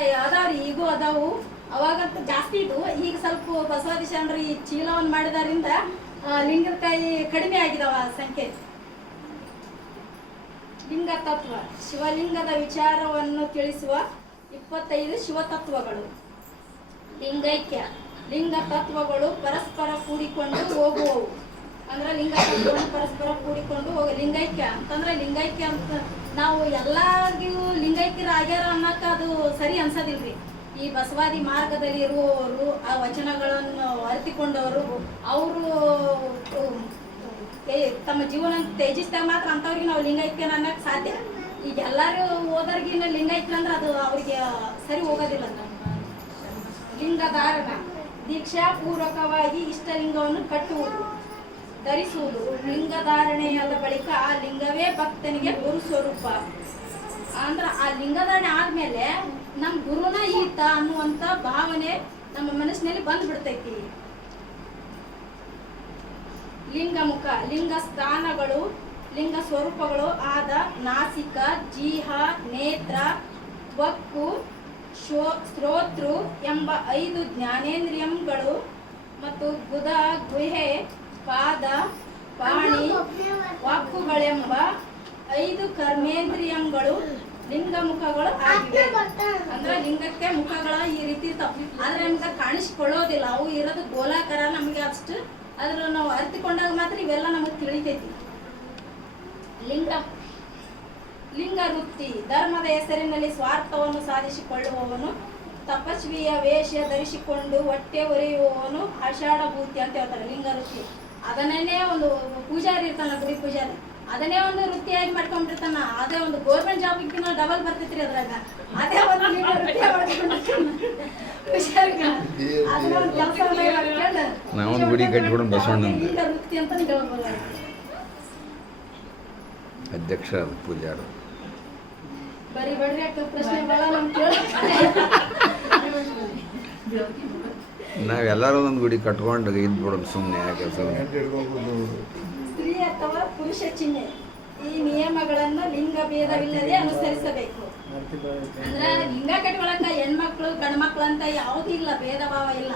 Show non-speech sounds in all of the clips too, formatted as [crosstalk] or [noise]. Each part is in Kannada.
ಅದಾವ್ರಿ ಈಗೂ ಅದಾವು. ಅವಾಗಂತ ಜಾಸ್ತಿ ಇದು ಈಗ ಸ್ವಲ್ಪ ಬಸವಾದಿ ಶರಣರು ಈ ಚೀಲವನ್ನು ಮಾಡಿದಾರಿಂದ ಲಿಂಗದಕಾಯಿ ಲಿಂಗದ ಕಾಯಿ ಕಡಿಮೆ ಆಗಿದಾವ ಸಂಖ್ಯೆ. ಲಿಂಗ ತತ್ವ ಶಿವಲಿಂಗದ ವಿಚಾರವನ್ನು ತಿಳಿಸುವ ಇಪ್ಪತ್ತೈದು ಶಿವತತ್ವಗಳು. ಲಿಂಗೈಕ್ಯ. ಲಿಂಗ ತತ್ವಗಳು ಪರಸ್ಪರ ಕೂಡಿಕೊಂಡು ಹೋಗುವವು. ಅಂದ್ರೆ ಲಿಂಗ ತತ್ವಗಳು ಪರಸ್ಪರ ಕೂಡಿಕೊಂಡು ಹೋಗ ಲಿಂಗೈಕ್ಯ. ಅಂತಂದ್ರೆ ಲಿಂಗೈಕ್ಯ ಅಂತ ನಾವು ಎಲ್ಲರಿಗೂ ಲಿಂಗೈಕ್ಯರ ಆಗ್ಯಾರ ಅದು ಸರಿ ಅನ್ಸೋದಿಲ್ರಿ. ಈ ಬಸವಾದಿ ಮಾರ್ಗದಲ್ಲಿ ಇರುವವರು, ಆ ವಚನಗಳನ್ನು ಅರಿತಿಕೊಂಡವರು, ಅವರು ತಮ್ಮ ಜೀವನ ತ್ಯಜಿಸಿದಾಗ ಮಾತ್ರ ಅಂಥವ್ರಿಗೆ ನಾವು ಲಿಂಗೈಕ್ಯನ ಅನ್ನಕ್ಕೆ ಸಾಧ್ಯ? ಈಗ ಎಲ್ಲರೂ ಹೋದವ್ರಿಗಿನ್ನ ಲಿಂಗೈಕ್ಯ ಅಂದ್ರೆ ಅದು ಅವ್ರಿಗೆ ಸರಿ ಹೋಗೋದಿಲ್ಲ ಲಿಂಗಧಾರಣ ದೀಕ್ಷಾ ಪೂರ್ವಕವಾಗಿ ಇಷ್ಟಲಿಂಗವನ್ನು ಕಟ್ಟುವುದು, ಧರಿಸುವುದು ಲಿಂಗಧಾರಣೆಯಾದ ಬಳಿಕ ಆ ಲಿಂಗವೇ ಭಕ್ತನಿಗೆ ಗುರು ಸ್ವರೂಪ. ಅಂದ್ರೆ ಆ ಲಿಂಗಧಾರಣೆ ಆದ್ಮೇಲೆ ನಮ್ಮ ಗುರುನ ಈತ ಅನ್ನುವಂತ ಭಾವನೆ ನಮ್ಮ ಮನಸ್ಸಿನಲ್ಲಿ ಬಂದು ಬಿಡ್ತೈತಿ ಲಿಂಗ ಮುಖ, ಲಿಂಗ ಸ್ಥಾನಗಳು, ಲಿಂಗ ಸ್ವರೂಪಗಳು ಆದ ನಾಸಿಕ, ಜೀಹ, ನೇತ್ರ, ಬಕ್ಕು, ಶೋ, ಶ್ರೋತೃ ಎಂಬ ಐದು ಜ್ಞಾನೇಂದ್ರಿಯಂಗಳು ಮತ್ತು ಗುದ, ಗುಹೆ, ಪಾದ, ಪಾಣಿ, ವಾಕ್ಕುಗಳೆಂಬ ಐದು ಕರ್ಮೇಂದ್ರಿಯಂಗಳು ಲಿಂಗ ಮುಖಗಳು ಆಗಿವೆ. ಅಂದ್ರೆ ಲಿಂಗಕ್ಕೆ ಮುಖಗಳ ಈ ರೀತಿ ಆದ್ರೆ ನಮ್ಗೆ ಕಾಣಿಸ್ಕೊಳ್ಳೋದಿಲ್ಲ. ಅವು ಇರೋದು ಗೋಲಾಕಾರ ನಮ್ಗೆ ಅಷ್ಟು ಅದ್ರ ನಾವು ಅರ್ತಿಕೊಂಡಾಗ ಮಾತ್ರ ಇವೆಲ್ಲ ನಮಗೆ ತಿಳಿತೈತಿ. ಲಿಂಗ ಲಿಂಗ ವೃತ್ತಿ ಧರ್ಮದ ಹೆಸರಿನಲ್ಲಿ ಸ್ವಾರ್ಥವನ್ನು ಸಾಧಿಸಿಕೊಳ್ಳುವವನು, ತಪಸ್ವಿಯ ವೇಷ ಧರಿಸಿಕೊಂಡು ಹೊಟ್ಟೆ ಒರೆಯುವವನು ಆಷಾಢ ಭೂತಿ ಅಂತ ಹೇಳ್ತಾರೆ ಲಿಂಗ ವೃತ್ತಿ ಅದನ್ನೇ ಒಂದು ಪೂಜಾರಿ ಇರ್ತಾನ ಗುರಿ ಪೂಜಾರಿ. ಅದನ್ನೇ ಒಂದು ವೃತ್ತಿಯಾಗಿ ಮಾಡ್ಕೊಂಡ್ಬಿಡ್ತಾನ. ಅದೇ ಒಂದು ಗೌರ್ಮೆಂಟ್ ಜಾಬ್ಗಿನ್ನ ಡಬಲ್ ಬರ್ತೈತ್ರಿ ಅದ್ರಾಗ. ಅದೇ ಒಂದು ಮಾಡ್ಕೊಂಡಿರ್ತಾನ. ಅದನ್ನ ಮಾಡ್ಕೊಂಡು ನಾವೊಂದು ಗುಡಿ ಕಟ್ಬಿಡೋಣ ವೃತ್ತಿ ಅಂತ ಹೇಳ್ಬೋದು ಅಧ್ಯಕ್ಷ ಪೂಜಾರು. ಬರೀ ಬಡ್ರಿ ಅಕ್ಕ ಪ್ರಶ್ನೆ ಬಹಳ ನಮ್ಗೆ ಕೇಳ ನಾವೆಲ್ಲರೂ ಒಂದು ಗುಡಿ ಕಟ್ಕೊಂಡು ಇದ್ಬಿಡೋಣ ಸುಮ್ಮನೆ ಯಾಕೆ ಸ್ತ್ರೀ ಅಥವಾ ಪುರುಷ ಚಿಹ್ನೆ ಈ ನಿಯಮಗಳನ್ನು ಲಿಂಗ ಭೇದವಿಲ್ಲದೆ ಅನುಸರಿಸಬೇಕು. ಅಂದ್ರೆ ಲಿಂಗ ಕಟ್ಕೊಳಕ ಹೆಣ್ಮಕ್ಳು, ಗಂಡ್ಮಕ್ಳು ಅಂತ ಯಾವುದೂ ಇಲ್ಲ, ಭೇದ ಭಾವ ಇಲ್ಲ.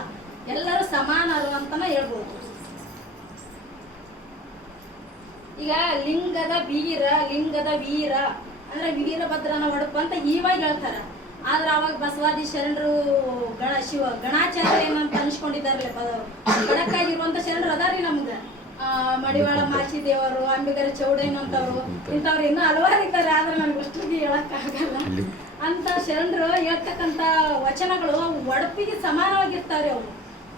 ಎಲ್ಲರೂ ಸಮಾನರು ಅಂತಾನೆ ಹೇಳ್ಬೋದು. ಈಗ ಲಿಂಗದ ಬೀರ, ಲಿಂಗದ ವೀರ, ಅಂದ್ರೆ ವೀರಭದ್ರನ ಹೊಡಪು ಅಂತ ಈವಾಗ ಹೇಳ್ತಾರ. ಆದ್ರೆ ಅವಾಗ ಬಸವಾದಿ ಶರಣರು ಗಣ ಶಿವ ಗಣಾಚಾರ್ಯ ಏನಂತ ಅನ್ಸ್ಕೊಂಡಿದ್ದಾರಲ್ಲ ಗಣಕ್ಕಾಗಿರುವಂತ ಶರಣರು ಅದಾರಿ ನಮ್ಗೆ. ಆ, ಮಡಿವಾಳ ಮಾಚಿ ದೇವರು ಅಂಬಿಗರ ಚೌಡಯ್ಯನ ಅಂತವ್ರು ಇಂಥವ್ರು ಇನ್ನೂ ಹಲವಾರು ಇದ್ದಾರೆ ಆದ್ರೆ ನನ್ಗೆ ಅಷ್ಟು ಹೇಳಕ್ ಆಗಲ್ಲ. ಅಂತ ಶರಣರು ಹೇಳ್ತಕ್ಕಂತ ವಚನಗಳು ಒಡಪಿಗೆ ಸಮಾನವಾಗಿರ್ತಾರೆ ಅವರು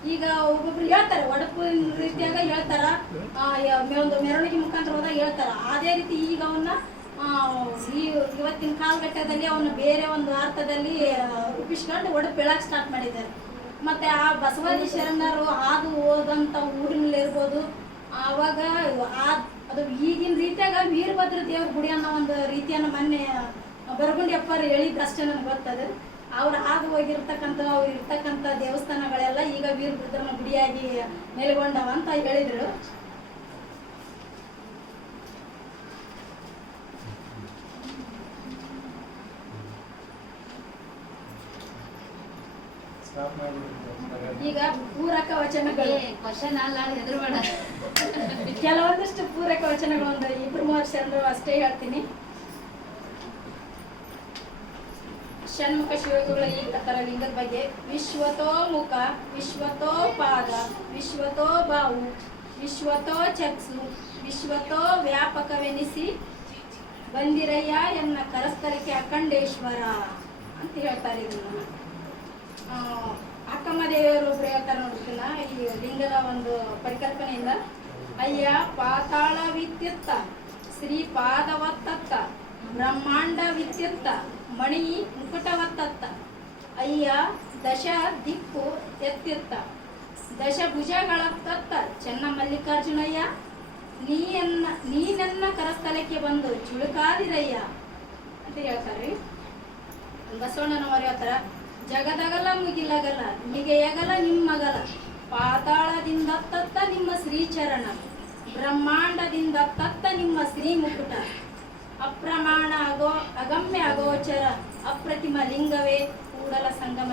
ಈಗ ಒಬ್ಬೊಬ್ರು ಹೇಳ್ತಾರೆ ಒಡಪು ರೀತಿಯಾಗ ಹೇಳ್ತಾರ. ಒಂದು ಮೆರವಣಿಗೆ ಮುಖಾಂತರ ಹೋದಾಗ ಹೇಳ್ತಾರ. ಅದೇ ರೀತಿ ಈಗ ಅವನ್ನ ಇವತ್ತಿನ ಕಾಲಘಟ್ಟದಲ್ಲಿ ಅವನು ಬೇರೆ ಒಂದು ಅರ್ಥದಲ್ಲಿ ರೂಪಿಸ್ಕೊಂಡು ಒಡಪು ಬೆಳಕ್ ಸ್ಟಾರ್ಟ್ ಮಾಡಿದ್ದಾರೆ. ಮತ್ತೆ ಆ ಬಸವಾದಿ ಶರಣರು ಹಾದು ಹೋದಂಥ ಊರಿನಲ್ಲಿ ಇರ್ಬೋದು, ಆವಾಗ ಅದು ಈಗಿನ ರೀತಿಯಾಗ ವೀರಭದ್ರ ದೇವ್ರ ಗುಡಿ ಅನ್ನೋ ಒಂದು ರೀತಿಯನ್ನ ಮೊನ್ನೆ ಬರಗುಂಡಿ ಅಪ್ಪರು ಹೇಳಿದ್ದು ಅಷ್ಟೇ ನನಗೆ ಗೊತ್ತದ. ಅವ್ರು ಹಾದು ಹೋಗಿರ್ತಕ್ಕಂಥ, ಅವ್ರು ಇರ್ತಕ್ಕಂಥ ದೇವಸ್ಥಾನಗಳೆಲ್ಲ ಈಗ ವೀರಭದ್ರನ ಗುಡಿಯಾಗಿ ನೆಲೆಗೊಂಡವ ಅಂತ ಹೇಳಿದ್ರು. ಈಗ ಪೂರಕ ವಚನಗಳು. ಕ್ವಶನ್ ಅಲ್ಲ ಹೆದರ್ಬೇಡ [laughs] ಕೆಲವೊಂದಿಷ್ಟು ಪೂರಕ ವಚನಗಳು ಒಂದು ಇಬ್ರು ಮಹರ್ಷಿ ಅಂದ್ರೆ ಅಷ್ಟೇ ಹೇಳ್ತೀನಿ. ಷಣ್ಮುಖ ಶಿವಗುಗಳ ಈ ತರ ಲಿಂಗದ ಬಗ್ಗೆ. ವಿಶ್ವತೋ ಮುಖ ವಿಶ್ವತೋ ಪಾದ ವಿಶ್ವತೋ ಬಾವು ವಿಶ್ವತೋ ಚಕ್ಷು ವಿಶ್ವತೋ ವ್ಯಾಪಕವೆನಿಸಿ ಬಂದಿರಯ್ಯ ಎನ್ನ ಕರಸ್ತರಕ್ಕೆ ಅಖಂಡೇಶ್ವರ ಅಂತ ಹೇಳ್ತಾರೆ ಇದನ್ನ. ಅಕ್ಕಮ್ಮ ದೇವಿಯವರು ಹೇಳ್ತಾರೆ ನೋಡ್ತಿಲ್ಲ ಈ ಲಿಂಗದ ಒಂದು ಪರಿಕಲ್ಪನೆಯಿಂದ, ಅಯ್ಯ, ಪಾತಾಳ ವಿತ್ಯತ್ತ ಶ್ರೀ ಪಾದವತ್ತತ್ತ ಬ್ರಹ್ಮಾಂಡ ವಿತ್ಯತ್ತ ಮಣಿ ಮುಕುಟವತ್ತತ್ತ, ಅಯ್ಯ, ದಶ ದಿಕ್ಕು ಎತ್ತಿತ್ತ, ದಶ ತತ್ತ ಚೆನ್ನ ಮಲ್ಲಿಕಾರ್ಜುನಯ್ಯ, ನೀಯನ್ನ, ನೀನನ್ನ ಕರಸ್ಥಲಕ್ಕೆ ಬಂದು ಚುಳುಕಾದಿರಯ್ಯ ಅಂತ ಹೇಳ್ತಾರೆ. ಬಸವಣ್ಣನವರು ಹೇಳ್ತಾರ ಜಗದಗಲ ಮುಗಿಲಗಲ ನಿಮ್ಮ ನಿಮ್ಮಗಲ ಪಾತಾಳದಿಂದ ತತ್ತ ನಿಮ್ಮ ಶ್ರೀಚರಣ ಬ್ರಹ್ಮಾಂಡದಿಂದ ತತ್ತ ನಿಮ್ಮ ಶ್ರೀ ಮುಕುಟ ಅಪ್ರಮಾಣ ಅಗೋ ಅಗಮ್ಯ ಅಗೋಚರ ಅಪ್ರತಿಮ ಲಿಂಗವೇ ಕೂಡ ಕೂಡಲ ಸಂಗಮ